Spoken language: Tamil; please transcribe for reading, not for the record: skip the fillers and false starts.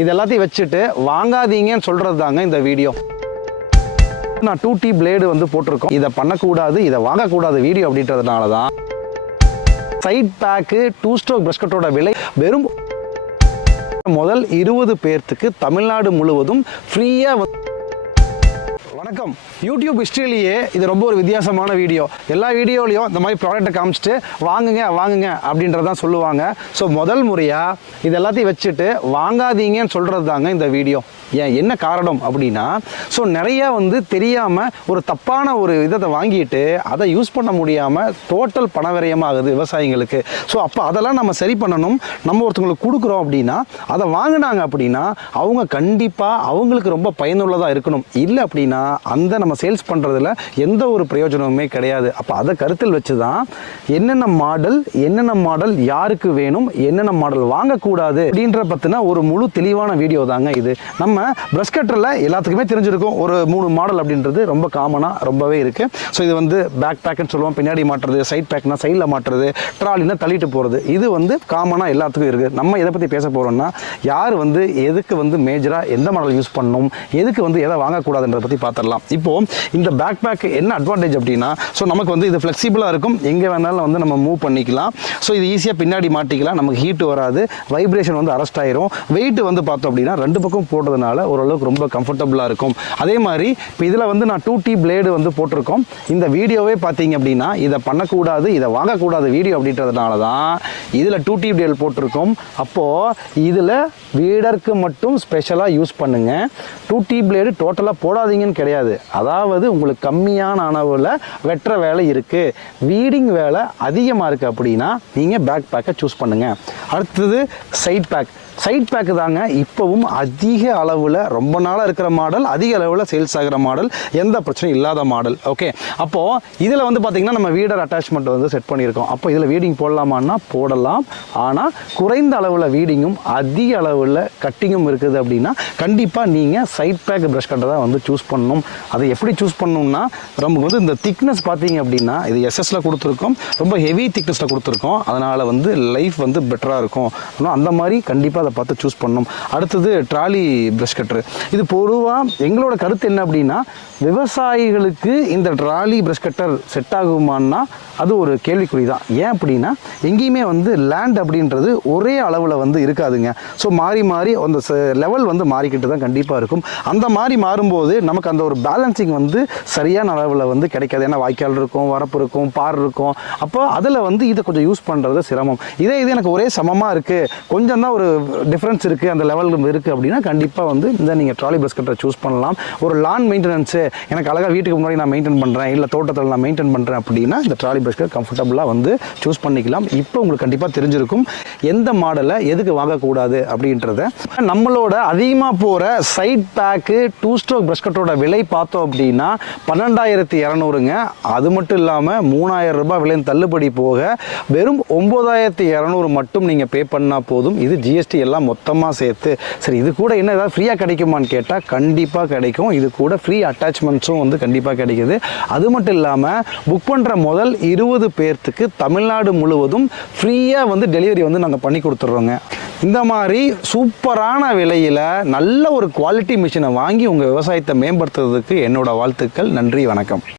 இது எல்லாத்தையும் வச்சுட்டு வாங்காதீங்கன்னு சொல்கிறது தாங்க இந்த வீடியோ. நான் 2T பிளேடு வந்து போட்டிருக்கோம். இதை பண்ணக்கூடாது, இதை வாங்கக்கூடாது வீடியோ அப்படின்றதுனால தான். சைட் பேக்கு 2 ஸ்ட்ரோக் பிரஷ் கட்டரோட விலை வெறும் முதல் 20 பேர்த்துக்கு தமிழ்நாடு முழுவதும் ஃப்ரீயாக. வணக்கம். யூடியூப் ஹிஸ்ட்ரியிலேயே இது ரொம்ப ஒரு வித்தியாசமான வீடியோ. எல்லா வீடியோலையும் இந்த மாதிரி ப்ராடக்ட்டை காமிச்சிட்டு வாங்குங்க அப்படின்றதான் சொல்லுவாங்க. ஸோ முதல் முறையாக இது எல்லாத்தையும் வச்சுட்டு வாங்காதீங்கன்னு சொல்கிறது தாங்க இந்த வீடியோ. ஏன் என்ன காரணம் அப்படின்னா, ஸோ நிறையா வந்து தெரியாமல் ஒரு தப்பான ஒரு இதை வாங்கிட்டு அதை யூஸ் பண்ண முடியாமல் டோட்டல் பணவிரயமாகுது விவசாயிங்களுக்கு. ஸோ அப்போ அதெல்லாம் நம்ம சரி பண்ணணும். நம்ம ஒருத்தவங்களுக்கு கொடுக்குறோம் அப்படின்னா அதை வாங்கினாங்க அப்படின்னா அவங்க கண்டிப்பாக அவங்களுக்கு ரொம்ப பயனுள்ளதாக இருக்கணும். இல்லை அப்படின்னா அந்த நம்ம சேல்ஸ் பண்ணுறதுல எந்த ஒரு பிரயோஜனமுமே கிடையாது. அப்போ அதை கருத்தில் வச்சு தான் என்னென்ன மாடல் யாருக்கு வேணும், என்னென்ன மாடல் வாங்கக்கூடாது அப்படின்ற பற்றின ஒரு முழு தெளிவான வீடியோ தாங்க இது. நம்ம பிரஷ் கட்டரில் எல்லாத்துக்குமே தெரிஞ்சிருக்கும் ஒரு 3 மாடல் அப்படின்றது ரொம்ப காமனாக ரொம்பவே இருக்குது. ஸோ இது வந்து பேக் பேக்குன்னு சொல்லுவோம், பின்னாடி மாட்டுறது, சைட் பேக்னா சைடில் மாட்டுறது, ட்ராலினா தள்ளிட்டு போகிறது. இது வந்து காமனாக எல்லாத்துக்கும் இருக்குது. நம்ம எதை பற்றி பேச போகிறோம்னா, யார் வந்து எதுக்கு வந்து மேஜராக எந்த மாடல் யூஸ் பண்ணணும், எதுக்கு வந்து எதை வாங்கக்கூடாதுன்றதை பற்றி பார்த்துடலாம். இப்போது இந்த பேக் பேக் என்ன அட்வான்டேஜ் அப்படின்னா, ஸோ நமக்கு வந்து இது ஃப்ளெக்சிபிளாக இருக்கும், எங்கே வேணாலும் வந்து நம்ம மூவ் பண்ணிக்கலாம். ஸோ இது ஈஸியாக பின்னாடி மாட்டிக்கலாம், நமக்கு ஹீட்டு வராது, வைப்ரேஷன் வந்து அரெஸ்ட் ஆயிரும். வெயிட் வந்து பார்த்தோம் அப்படின்னா 2 பக்கம் போடுறதுனால ஓரளவுக்கு ரொம்ப கம்ஃபர்டபுளாக இருக்கும். அதே மாதிரி இப்போ இதில் வந்து நான் 2T பிளேடு வந்து போட்டிருக்கோம். இந்த வீடியோவே பார்த்தீங்க அப்படின்னா இதை பண்ணக்கூடாது, இதை வாங்கக்கூடாது வீடியோ அப்படின்றதுனால தான் இதில் 2T பிளேடு போட்டிருக்கோம். அப்போது இதில் வீடருக்கு மட்டும் ஸ்பெஷலாக யூஸ் பண்ணுங்கள். 2T பிளேடு டோட்டலாக போடாதீங்கன்னு கிடையாது. அதாவது உங்களுக்கு கம்மியான அளவில் வெட்டுற வேலை இருக்குது, வீடிங் வேலை அதிகமாக இருக்குது அப்படின்னா நீங்கள் பேக் பேக்கை சூஸ் பண்ணுங்கள். அடுத்தது சைட் பேக்கு தாங்க இப்போவும் அதிக அளவில் ரொம்ப நாளாக இருக்கிற மாடல், அதிக அளவில் சேல்ஸ் ஆகிற மாடல், எந்த பிரச்சனையும் இல்லாத மாடல். ஓகே, அப்போது இதில் வந்து பார்த்திங்கன்னா நம்ம வீடர் அட்டாச்மெண்ட் வந்து செட் பண்ணியிருக்கோம். அப்போ இதில் வீடிங் போடலாமான்னா போடலாம். ஆனால் குறைந்த அளவில் வீடிங்கும் அதிக அளவில் கட்டிங்கும் இருக்குது அப்படின்னா கண்டிப்பாக நீங்கள் சைட் பேக் ப்ரஷ் கட்டை தான் வந்து சூஸ் பண்ணணும். அதை எப்படி சூஸ் பண்ணணும்னா, நமக்கு வந்து இந்த திக்னஸ் பார்த்தீங்க அப்படின்னா இது எஸ்எஸ்ல கொடுத்துருக்கோம், ரொம்ப ஹெவி திக்னஸில் கொடுத்துருக்கோம். அதனால் வந்து லைஃப் வந்து பெட்டராக இருக்கும். அந்த மாதிரி கண்டிப்பாக அதை பார்த்து சூஸ் பண்ணணும். அடுத்தது ட்ராலி ப்ரஷ் கட்டர். இது பொதுவாக எங்களோட கருத்து என்ன அப்படின்னா, விவசாயிகளுக்கு இந்த ட்ராலி ப்ரஷ் கட்டர் செட் ஆகுமான்னா அது ஒரு கேள்விக்குறி தான். ஏன் அப்படின்னா எங்கேயுமே வந்து லேண்ட் அப்படின்றது ஒரே அளவில் வந்து இருக்காதுங்க. ஸோ மாறி அந்த லெவல் வந்து மாறிக்கிட்டு தான் கண்டிப்பாக இருக்கும். அந்த மாதிரி மாறும்போது நமக்கு அந்த ஒரு பேலன்சிங் வந்து சரியான அளவில் வந்து கிடைக்காது. ஏன்னா வாய்க்கால் இருக்கும், வரப்பு இருக்கும், பார் இருக்கும். அப்போ அதில் வந்து இதை கொஞ்சம் யூஸ் பண்ணுறது சிரமம். இது எனக்கு ஒரே சமமாக இருக்குது, கொஞ்சம் தான் ஒரு டிஃப்ரென்ஸ் இருக்குது, அந்த லெவல் இருக்குது அப்படின்னா கண்டிப்பாக வந்து இந்த நீங்கள் ட்ராலி ப்ரஷ் கட்டரை சூஸ் பண்ணலாம். ஒரு லான் மெயின்டெனன்ஸு எனக்கு அழகாக வீட்டுக்கு முன்னாடி நான் மெயின்டைன் பண்ணுறேன், இல்லை தோட்டத்தில் நான் மெயின்டைன் பண்ணுறேன் அப்படின்னா இந்த ட்ராலி ப்ரஷ் கட்டர் கம்ஃபர்டபுளாக வந்து சூஸ் பண்ணிக்கலாம். இப்போ உங்களுக்கு கண்டிப்பாக தெரிஞ்சிருக்கும் எந்த மாடலை எதுக்கு வாங்கக்கூடாது அப்படின்றத. நம்மளோட அதிகமாக போகிற சைட் பேக்கு 2 ஸ்ட்ரோக் ப்ரஷ் கட்டரோட விலை பார்த்தோம் அப்படின்னா 12,200ங்க. அது மட்டும் இல்லாமல் 3,000 ரூபாய் விலையின் தள்ளுபடி போக வெறும் 9,200 மட்டும் நீங்கள் பே பண்ணால் போதும். இது ஜிஎஸ்டி எல்லாம் மொத்தமாக சேர்த்து. சரி, இது கூட என்ன ஏதாவது ஃப்ரீயாக கிடைக்குமான்னு கேட்டால் கண்டிப்பாக கிடைக்கும். இது கூட ஃப்ரீ அட்டாச்மெண்ட்ஸும் வந்து கண்டிப்பாக கிடைக்குது. அது மட்டும் இல்லாமல் புக் பண்ணுற முதல் 20 பேர்த்துக்கு தமிழ்நாடு முழுவதும் ஃப்ரீயாக வந்து டெலிவரி வந்து நாங்கள் பண்ணி கொடுத்துட்றோங்க. இந்த மாதிரி சூப்பரான விலையில் நல்ல ஒரு குவாலிட்டி மிஷினை வாங்கி உங்கள் விவசாயத்தை மேம்படுத்துறதுக்கு என்னோட வாழ்த்துக்கள். நன்றி, வணக்கம்.